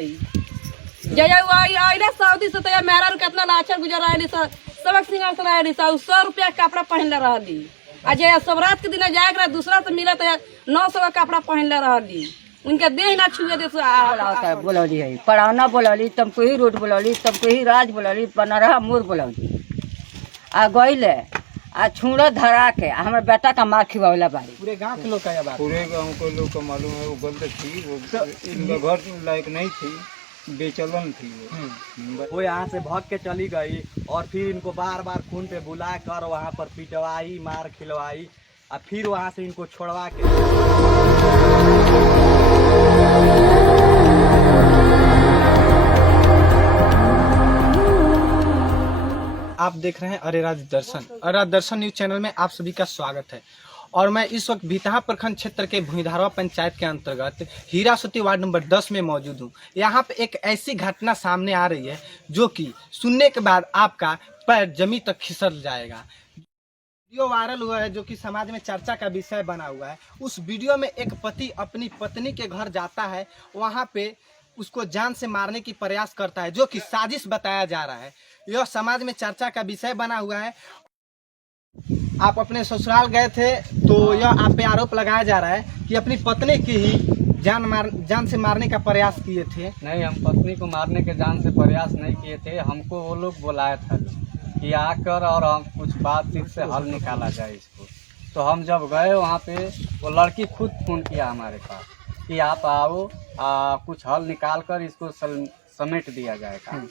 जय सऊदी से तो मेहरा कितना लाचार गुजर रही सबक सिंगार से रही 100 रुपया कपड़ा पहनले रही आ जय सबरात के दिन जाए दूसरा से मिला तो 900 का कपड़ा पहनले रही उनके देह ना छुए दे बोलौली है पढ़ाना बोलौली तुमको ही रोड बोलौली तुमको ही राज बोलौली बनरहा मोर बोलौली आ गईले आ छुड़ा धरा के हमारे बेटा का मार खिवावला बारी पूरे गांव के लोग का पूरे गांव को लोग को मालूम है वो गलत थी वो इनका घर लायक नहीं थी बेचलन थी वो यहाँ से भाग के चली गई और फिर इनको बार बार खून पे बुला कर वहाँ पर पिटवाई मार खिलवाई और फिर वहाँ से इनको छोड़वा के आप देख रहे हैं अरेराज दर्शन। अरेराज दर्शन न्यूज चैनल में आप सभी का स्वागत है और मैं इस वक्त भीतहा प्रखंड क्षेत्र के भुईधारवा पंचायत के अंतर्गत हीरासोती वार्ड नंबर 10 में मौजूद हूँ। यहाँ पे एक ऐसी घटना सामने आ रही है जो कि सुनने के बाद आपका पैर जमीन तक खिसक जाएगा। वीडियो वायरल हुआ है जो कि समाज में चर्चा का विषय बना हुआ है। उस वीडियो में एक पति अपनी पत्नी के घर जाता है, वहाँ पे उसको जान से मारने की प्रयास करता है जो कि साजिश बताया जा रहा है। यह समाज में चर्चा का विषय बना हुआ है। आप अपने ससुराल गए थे तो यह आप पे आरोप लगाया जा रहा है कि अपनी पत्नी की ही जान से मारने का प्रयास किए थे। नहीं, हम पत्नी को मारने के जान से प्रयास नहीं किए थे। हमको वो लोग बुलाया था कि आकर और हम कुछ बातचीत से हल निकाला जाए इसको। तो हम जब गए वहाँ पे वो लड़की खुद फोन किया हमारे पास कि आप आओ, कुछ हल निकाल कर इसको समेट दिया जाएगा।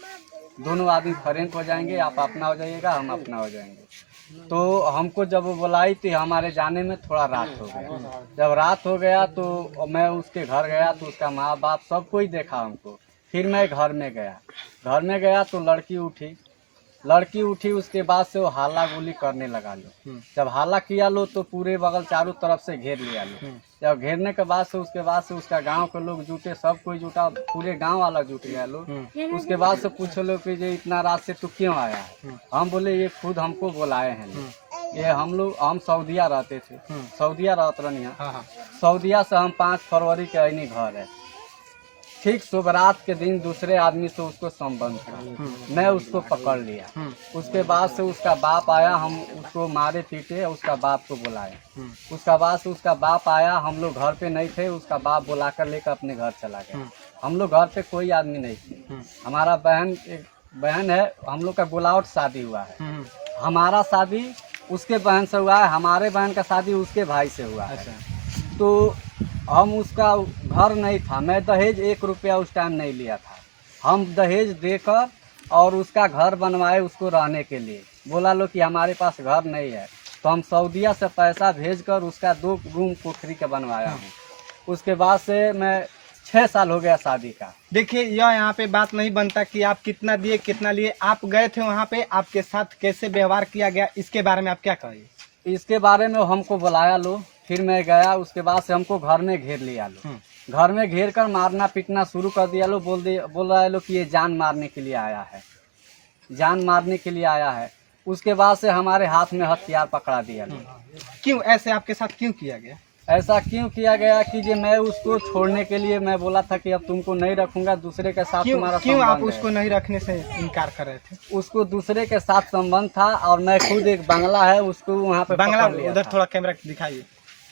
दोनों आदमी फ्रेंड हो जाएंगे, आप अपना हो जाइएगा, हम अपना हो जाएंगे। तो हमको जब वो बुलाई थी हमारे जाने में थोड़ा रात हो गया। जब रात हो गया तो मैं उसके घर गया तो उसका माँ बाप सब कोई देखा हमको। फिर मैं घर में गया तो लड़की उठी उसके बाद से वो हाला गुली करने लगा लो। जब हाला किया लो तो पूरे बगल चारों तरफ से घेर लिया लो। जब घेरने के बाद से उसका गांव के लोग जुटे, सब कोई जुटा, पूरे गांव वाला जुट गया लोग। उसके बाद से पूछो लोग कि ये इतना रात से तू क्यों आया है? हम बोले ये खुद हमको बुलाए हैं। ये हम सऊदिया रहते थे, सऊदिया रहते रनिया। सऊदिया से हम 5 फरवरी के आईनी घर है। ठीक शुभ रात के दिन दूसरे आदमी से उसको संबंध था। मैं उसको पकड़ लिया। उसके बाद से उसका बाप आया, हम उसको मारे पीटे, उसका बाप को बुलाया। उसका बाद से उसका बाप आया, हम लोग घर पे नहीं थे, उसका बाप बुलाकर लेकर अपने घर चला गया। हम लोग घर पे कोई आदमी नहीं थे। हमारा एक बहन है, हम लोग का गुलावट शादी हुआ है। हमारा शादी उसके बहन से हुआ है, हमारे बहन का शादी उसके भाई से हुआ है। तो हम उसका घर नहीं था, मैं दहेज 1 रुपया उस टाइम नहीं लिया था। हम दहेज देकर और उसका घर बनवाए उसको रहने के लिए। बोला लो कि हमारे पास घर नहीं है, तो हम सऊदिया से पैसा भेजकर उसका 2 रूम कोठरी का बनवाया हूँ। उसके बाद से मैं 6 साल हो गया शादी का। देखिए यह यहाँ पे बात नहीं बनता कि आप कितना दिए कितना लिए। आप गए थे वहाँ पे, आपके साथ कैसे व्यवहार किया गया, इसके बारे में आप क्या कहेंगे? इसके बारे में हमको बुलाया लो, फिर मैं गया। उसके बाद से हमको घर में घेर लिया लो। घर में घेर कर मारना पीटना शुरू कर दिया लो। बोल रहा है लो कि ये जान मारने के लिए आया है, जान मारने के लिए आया है। उसके बाद से हमारे हाथ में हथियार पकड़ा दिया लो। क्यों ऐसे आपके साथ क्यों किया गया? ऐसा क्यों किया गया कि जे मैं उसको छोड़ने के लिए मैं बोला था कि अब तुमको नहीं रखूंगा, दूसरे के साथ तुम्हारा क्यों आप संबंध उसको नहीं रखने से इनकार कर रहे थे? उसको दूसरे के साथ संबंध था और मैं खुद एक बंगला है उसको वहाँ पे बंगला उधर थोड़ा कैमरा दिखाइए।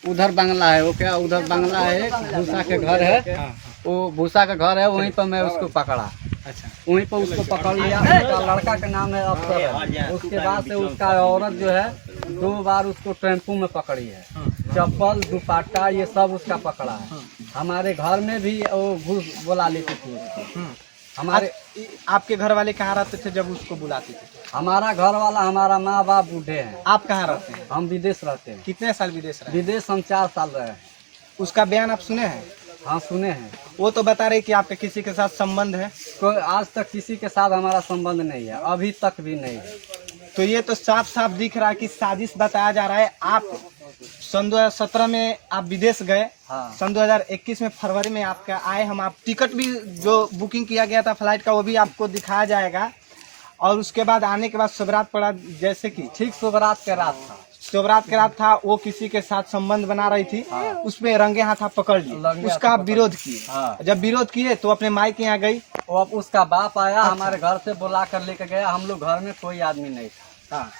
उधर बंगला है, वो क्या उधर बंगला है, भूसा के घर है। वो भूसा का घर है, वहीं पर मैं उसको पकड़ा। अच्छा, वहीं पर उसको पकड़ लिया। उसका लड़का का नाम है अफसर। उसके बाद से उसका औरत जो है 2 बार उसको टेम्पू में पकड़ी है। चप्पल दुपट्टा ये सब उसका पकड़ा है। हमारे घर में भी वो घूस बुला लेती थी उसको। हमारे आपके घर वाले कहाँ रहते थे जब उसको बुलाते थे? हमारा घर वाला, हमारा माँ बाप बूढ़े हैं। आप कहाँ रहते हैं? हम विदेश रहते हैं। कितने साल विदेश रहे? विदेश हम 4 साल रहे हैं। उसका बयान आप सुने हैं? हाँ सुने हैं। वो तो बता रहे कि आपके किसी के साथ संबंध है। कोई आज तक किसी के साथ हमारा संबंध नहीं है, अभी तक भी नहीं है। तो ये तो साफ साफ दिख रहा है कि साजिश बताया जा रहा है। आप सन 2017 में आप विदेश गए। हाँ। सन 2021 में फरवरी में आपका आए। हम आप टिकट भी जो बुकिंग किया गया था फ्लाइट का वो भी आपको दिखाया जाएगा। और उसके बाद आने के बाद शुभ रात पड़ा, जैसे कि ठीक शुभ रात के रात था। शिवरात के रात था, वो किसी के साथ संबंध बना रही थी, उसमें रंगे हाथ आप पकड़ लिए, रंगे उसका हाथ आप विरोध किए। हाँ। जब विरोध किए तो अपने माई के यहाँ गई। वो अब उसका बाप आया, हमारे घर से बुला कर लेकर गया। हम लोग घर में कोई आदमी नहीं था। हाँ,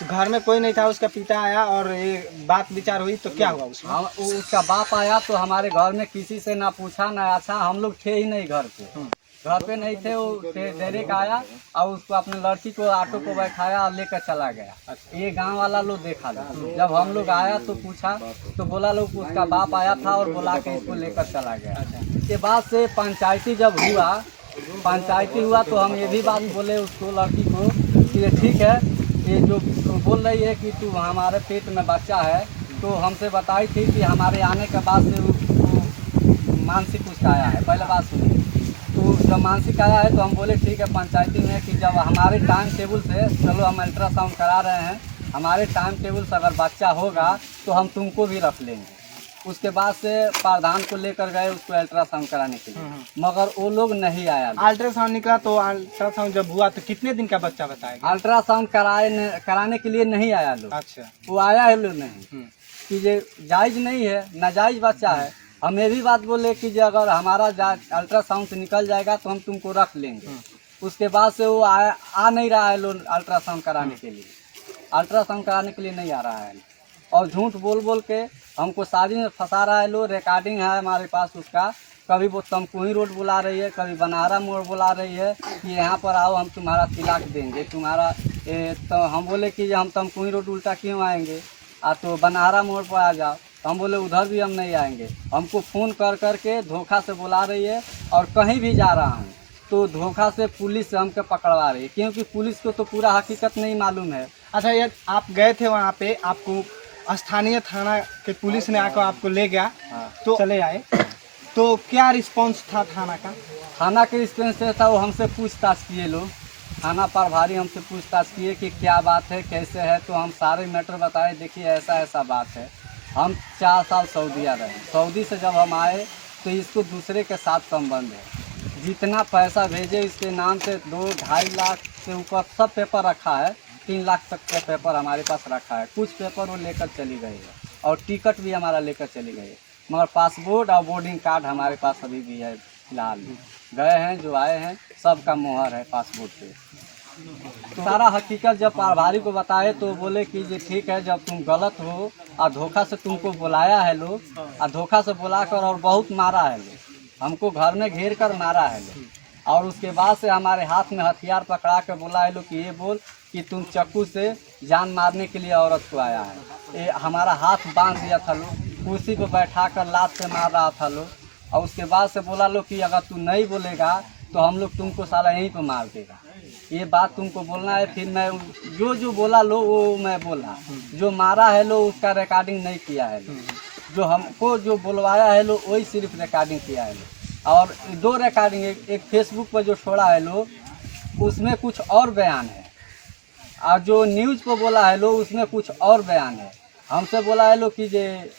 तो घर में कोई नहीं था, उसका पिता आया और ये बात विचार हुई तो क्या हुआ उसमें? उसका बाप आया तो हमारे घर में किसी से ना पूछा ना अच्छा, हम लोग थे ही नहीं घर पे। घर पे नहीं थे, वो डायरेक्ट आया और उसको अपने लड़की को ऑटो को बैठाया और लेकर चला गया। ये गांव वाला लोग देखा लो। जब हम लोग आया तो पूछा तो बोला लोग उसका बाप आया था और बुला के इसको लेकर चला गया। इसके बाद से पंचायती जब हुआ तो हम ये भी बात बोले उसको, लड़की को, कि ठीक है, ये जो बोल रही है कि तू हमारे पेट में बच्चा है, तो हमसे बताई थी कि हमारे आने के बाद से वो मानसिक उसका आया है। पहले बात सुनिए, तो जब मानसिक आया है तो हम बोले ठीक है पंचायती में कि जब हमारे टाइम टेबल से, चलो हम अल्ट्रासाउंड करा रहे हैं, हमारे टाइम टेबल से अगर बच्चा होगा तो हम तुमको भी रख लेंगे। उसके बाद से प्रधान को लेकर गए उसको अल्ट्रासाउंड कराने के लिए, मगर वो लोग नहीं आया। अल्ट्रासाउंड निकला तो अल्ट्रासाउंड जब हुआ तो कितने दिन का बच्चा बताएगा? अल्ट्रासाउंड कराने के लिए नहीं आया लोग। अच्छा, वो आया है लोग नहीं, कि ये जायज नहीं है, नाजायज बच्चा है। हम ये भी बात बोले कि जो अगर हमारा अल्ट्रासाउंड से निकल जाएगा तो हम तुमको रख लेंगे। उसके बाद से वो आ नहीं रहा है लोग अल्ट्रासाउंड कराने के लिए, अल्ट्रासाउंड कराने के लिए नहीं आ रहा है, और झूठ बोल बोल के हमको शादी में फंसा रहा है लोग। रिकॉर्डिंग है हमारे पास उसका, कभी वो तमकुही रोड बुला रही है, कभी बनारा मोड़ बुला रही है कि यहाँ पर आओ हम तुम्हारा तिलाक देंगे, तुम्हारा तो हम बोले कि हम तमकुही रोड उल्टा क्यों आएंगे, तो बनारा मोड़ पर आ जाओ। तो हम बोले उधर भी हम नहीं आएंगे। हमको फ़ोन कर के धोखा से बुला रही है, और कहीं भी जा रहा हूँ तो धोखा से पुलिस से हमको पकड़वा रही है, क्योंकि पुलिस को तो पूरा हकीकत नहीं मालूम है। अच्छा, ये आप गए थे वहाँ पे, आपको स्थानीय थाना के पुलिस ने आकर आपको ले गया, तो चले आए, तो क्या रिस्पांस था थाना का? थाना के रिस्पांस था, वो हमसे पूछताछ किए लोग, थाना प्रभारी हमसे पूछताछ किए कि क्या बात है, कैसे है, तो हम सारे मैटर बताए, देखिए ऐसा ऐसा बात है। हम 4 साल सऊदीया रहे, सऊदी से जब हम आए तो इसको दूसरे के साथ संबंध है। जितना पैसा भेजे इसके नाम से 2-2.5 लाख से ऊपर सब पेपर रखा है, 3 लाख तक का पेपर हमारे पास रखा है। कुछ पेपर वो लेकर चली गई है, और टिकट भी हमारा लेकर चली गई है, मगर पासपोर्ट और बोर्डिंग कार्ड हमारे पास अभी भी है। फिलहाल गए हैं जो आए हैं सबका मोहर है पासपोर्ट पे। तो सारा हकीकत जब प्रभारी को बताए तो बोले कि ये ठीक है, जब तुम गलत हो और धोखा से तुमको बुलाया है लोग, और धोखा से बुलाकर और बहुत मारा है लोग, हमको घर में घेर कर मारा है लोग, और उसके बाद से हमारे हाथ में हथियार पकड़ा कर बोला है लोग कि ये बोल कि तुम चाकू से जान मारने के लिए औरत को आया है। ये हमारा हाथ बांध दिया था लोग, कुर्सी पर बैठा कर लात से मार रहा था लोग, और उसके बाद से बोला लोग कि अगर तू नहीं बोलेगा तो हम लोग तुमको साला यहीं पर मार देगा, ये बात तुमको बोलना है। फिर मैं जो बोला लो वो मैं बोला, जो मारा है लो उसका रिकॉर्डिंग नहीं किया है लो, जो हमको जो बुलवाया है लो वही सिर्फ रिकॉर्डिंग किया है लो, और 2 रिकॉर्डिंग, एक फेसबुक पर जो छोड़ा है लो उसमें कुछ और बयान है, और जो न्यूज़ पर बोला है लो उसमें कुछ और बयान है। हमसे बोला है लो कि ये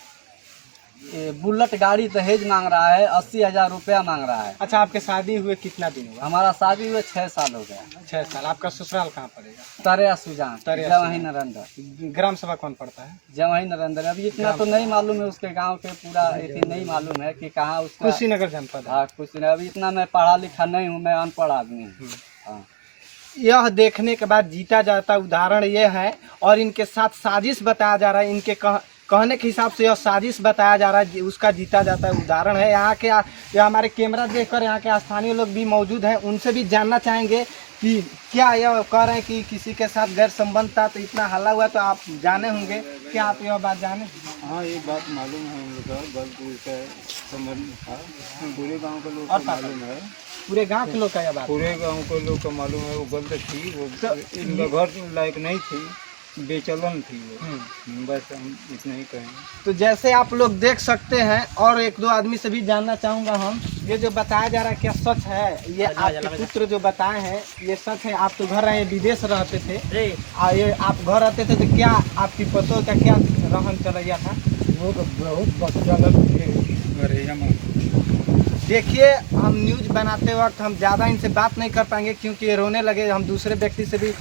बुलेट गाड़ी दहेज मांग रहा है, 80,000 रुपया मांग रहा है। अच्छा, आपके शादी हुए कितना दिन हुआ? हमारा शादी हुए 6 साल हो गया। 6 साल। आपका ससुराल कहाँ पड़ेगा? तरेया सुजान, तरेया जवाही नरेंद्र। ग्राम सभा कौन पड़ता है? जवाही नरेंद्र। अभी इतना तो नहीं मालूम है उसके गांव के, पूरा इतनी नहीं मालूम है कि कहाँ उसका। कुशीनगर जनपद। हाँ, कुशीनगर। अभी इतना मैं पढ़ा लिखा नहीं हूँ, मैं अनपढ़ आदमी हूँ। हाँ। यह देखने के बाद जीता जाता उदाहरण ये है, और इनके साथ साजिश बताया जा रहा है, इनके कहने के हिसाब से यह साजिश बताया जा रहा है, उसका जीता जाता है उदाहरण है। यहाँ के यह हमारे कैमरा देखकर यहाँ के स्थानीय लोग भी मौजूद हैं, उनसे भी जानना चाहेंगे कि क्या यह कह रहे हैं कि किसी के साथ गैर संबंध था तो इतना हल्ला हुआ, तो आप जाने होंगे, क्या आप यह बात जाने? हाँ, ये बात मालूम है हम लोग का, गलत का संबंध था, पूरे गांव के लोग और को मालूम है, पूरे गांव के लोग का यह बात? पूरे गांव के लोग को मालूम है। वो गलत थी, वो इनका घर लायक नहीं थी, बेचलन थी वो। बस हम इतना ही कहेंगे। तो जैसे आप लोग देख सकते हैं, और 1-2 आदमी से भी जानना चाहूँगा हम, ये जो बताया जा रहा है क्या सच है? ये आपके पुत्र जो बताए हैं ये सच है? आप तो घर रहे, विदेश रहते थे, ये आप घर रहते थे, तो क्या आपकी पतों का क्या रहन चलैया था? वो बहुत बच्चा लग देखिए, हम न्यूज़ बनाते वक्त हम ज़्यादा इनसे बात नहीं कर पाएंगे, क्योंकि ये रोने लगे। हम दूसरे व्यक्ति से भी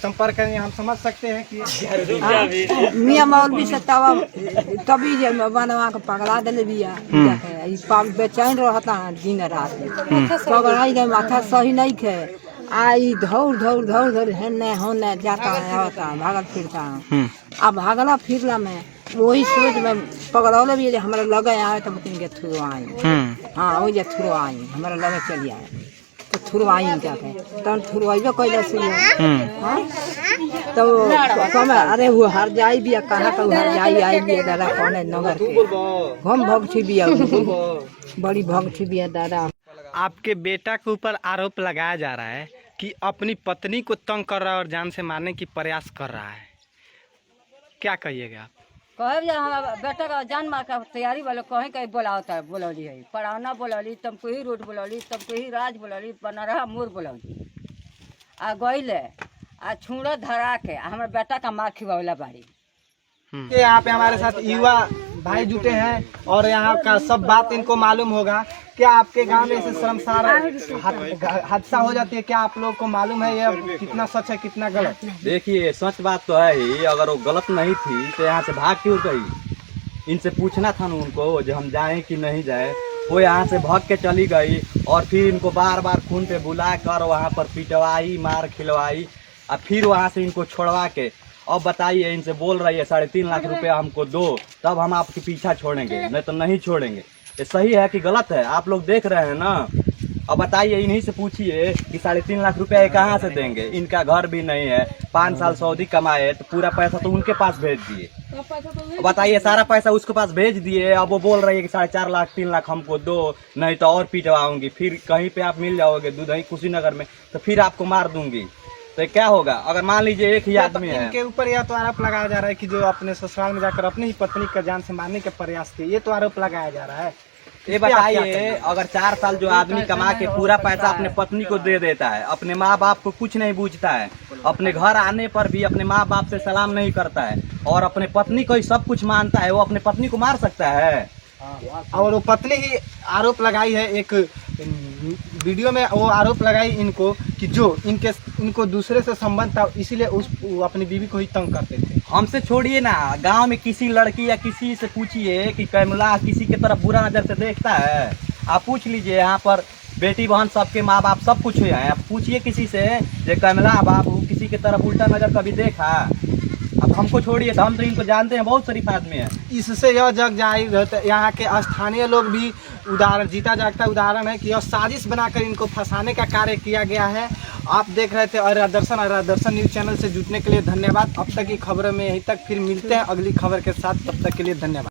संपर्क करेंगे, हम समझ सकते हैं कि मियाँ मौलवी से तभी जे बनवा के पगला दिले बिया ई पाग बेचैन रहता है दिन रात पगड़ाई दे माथा सही नहीं खे आई धौर हेने होने जाता है आता है, भागल फिरता है। अब भागला फिरला में वही सोच में पकड़ौले भी हमारे लगे आए तो तीन के थ्रू आई हाँ वही जे थ्रू आई हमारे लगे चली आए तो थ्रू आई क्या कहे तब थ्रू आइबे कैले से हाँ तो कम अरे वो हर जाई भी कहाँ तो हर जाई आई भी दादा कौन नगर के हम भगठी भी बड़ी भगठी भी है दादा। आपके बेटा के ऊपर आरोप लगाया जा रहा है कि अपनी पत्नी को तंग कर रहा है और जान से मारने की प्रयास कर रहा है, क्या कहिएगा आप? कहे जे हमारा बेटा का जान मार का तैयारी वाले कहीं कहीं बोलावता बोलौली है, पढ़ावना बोलौली, तमकुही रोड बोलौली, तमकुही राज बोलौली, बनरहा मोर बोलौली आ गईले आ छूड़ा धरा के हमारे बेटा का मार खिवावला बाड़ी। यहाँ पे हमारे साथ युवा भाई जुटे हैं और यहाँ का सब बात इनको मालूम होगा। क्या आपके गांव में ऐसे शर्मसार हादसा हो जाती है, क्या आप लोग को मालूम है ये कितना सच है कितना गलत? देखिए सच बात तो है ही, अगर वो गलत नहीं थी तो यहाँ से भाग क्यों गई? इनसे पूछना था ना उनको जो हम जाएं कि नहीं जाएं। वो यहाँ से भाग के चली गई और फिर इनको बार बार खून पे बुला कर वहाँ पर पिटवाई, मार खिलवाई और फिर वहाँ से इनको छोड़वा के अब बताइए इनसे बोल रही है 3.5 लाख रुपया हमको दो तब हम आपके पीछा छोड़ेंगे, नहीं तो नहीं छोड़ेंगे। ये सही है कि गलत है? आप लोग देख रहे हैं ना। अब बताइए इन्हीं से पूछिए कि 3.5 लाख रुपया कहाँ से देंगे? इनका घर भी नहीं है, 5 साल सऊदी कमाए तो पूरा पैसा तो उनके पास भेज दिए। बताइए सारा पैसा उसके पास भेज दिए, अब वो बोल रही है कि 4.5 लाख 3 लाख हमको दो नहीं तो और पिटवाऊंगी, फिर कहीं पे आप मिल जाओगे दुधई कुशीनगर में तो फिर आपको मार दूंगी। तो क्या होगा अगर मान लीजिए एक ही आदमी है? इनके ऊपर यह तो आरोप लगाया जा रहा है कि जो अपने ससुराल में जाकर अपनी ही पत्नी का जान से मारने के प्रयास किए, ये तो आरोप लगाया जा रहा है। ये बताइए अगर 4 साल जो आदमी कमा के पूरा पैसा अपने पत्नी को दे देता है, अपने माँ बाप को कुछ नहीं पूछता है, अपने घर आने पर भी अपने माँ बाप से सलाम नहीं करता है और अपने पत्नी को ही सब कुछ मानता है, वो अपने पत्नी को मार सकता है? और वो पत्नी ही आरोप लगाई है, एक वीडियो में वो आरोप लगाई इनको कि जो इनको दूसरे से संबंध था इसीलिए वो अपनी बीवी को ही तंग करते थे। हमसे छोड़िए ना, गांव में किसी लड़की या किसी से पूछिए कि कैमला किसी की तरफ बुरा नजर से देखता है? आप पूछ लीजिए, यहाँ पर बेटी बहन सबके माँ बाप सब कुछ है, आप पूछिए किसी से जो कैमला बाबू किसी की तरफ उल्टा नजर कभी देखा? अब हमको छोड़िए, हम तो इनको जानते हैं, बहुत शरीफ आदमी है। इससे यह जग जाहिर होता है, यहाँ के स्थानीय लोग भी उदाहरण जीता जागता उदाहरण है कि यह साजिश बनाकर इनको फंसाने का कार्य किया गया है। आप देख रहे थे अर्रा दर्शन न्यूज चैनल से जुटने के लिए धन्यवाद। अब तक की खबरों में यहीं तक, फिर मिलते हैं अगली खबर के साथ, तब तक के लिए धन्यवाद।